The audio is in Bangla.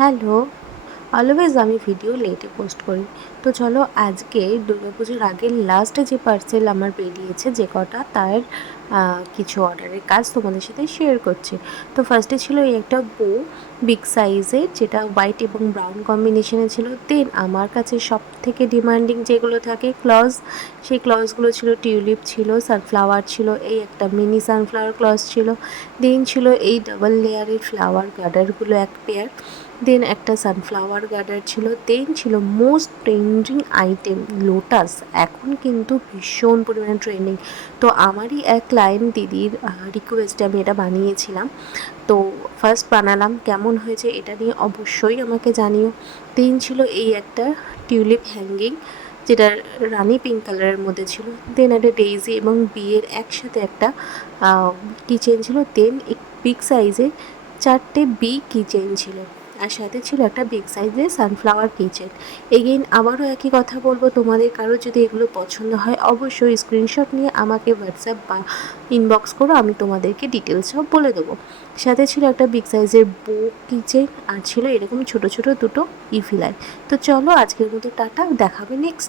হ্যালো, অলওয়েজ আমি ভিডিও লেটে পোস্ট করি। তো চলো আজকে দুর্গাপুজোর আগের লাস্ট যে পার্সেল আমার বেরিয়েছে যে কটা তার কিছু অর্ডারের কাজ তোমাদের সাথে শেয়ার করছি। তো ফার্স্টে ছিল এই একটা বো বিগ সাইজের, যেটা হোয়াইট এবং ব্রাউন কম্বিনেশনে ছিল। দেন আমার কাছে সব থেকে ডিমান্ডিং যেগুলো থাকে ক্লজ, সেই ক্লজগুলো ছিল টিউলিপ ছিল, সানফ্লাওয়ার ছিল, এই একটা মিনি সানফ্লাওয়ার ক্লজ ছিল। দেন ছিল এই ডাবল লেয়ারের ফ্লাওয়ার গার্ডারগুলো এক পেয়ার। দেন একটা সানফ্লাওয়ার গার্ডার ছিল। দেন ছিল মোস্ট ট্রেন্ডিং আইটেম লোটাস, এখন কিন্তু ভীষণ পরিমাণে ট্রেন্ডিং। তো আমারই এক ক্লায়েন্ট দিদির রিকোয়েস্টে আমি এটা বানিয়েছিলাম। তো ফার্স্ট বানালাম, কেমন হয়েছে এটা নিয়ে অবশ্যই আমাকে জানিও। দেন ছিল এই একটা টিউলিপ হ্যাঙ্গিং, যেটা রানি পিঙ্ক কালারের মধ্যে ছিল। দেন একটা ডেইজি এবং বিয়ের একসাথে একটা কিচেন ছিল। দেন বিগ সাইজের 4টে বি কিচেন ছিল, আর সাথে ছিল একটা বিগ সাইজের সানফ্লাওয়ার কিচেন। এগেইন আবারও একই কথা বলবো, তোমাদের কারো যদি এগুলো পছন্দ হয় অবশ্যই স্ক্রিনশট নিয়ে আমাকে হোয়াটসঅ্যাপ বা ইনবক্স করো, আমি তোমাদেরকে ডিটেলস সব বলে দেবো। সাথে ছিল একটা বিগ সাইজের বো কিচেন, আর ছিল এরকম ছোট ছোট দুটো ইফিলাই। তো চলো আজকের মতো টাটা, দেখাবে নেক্সট।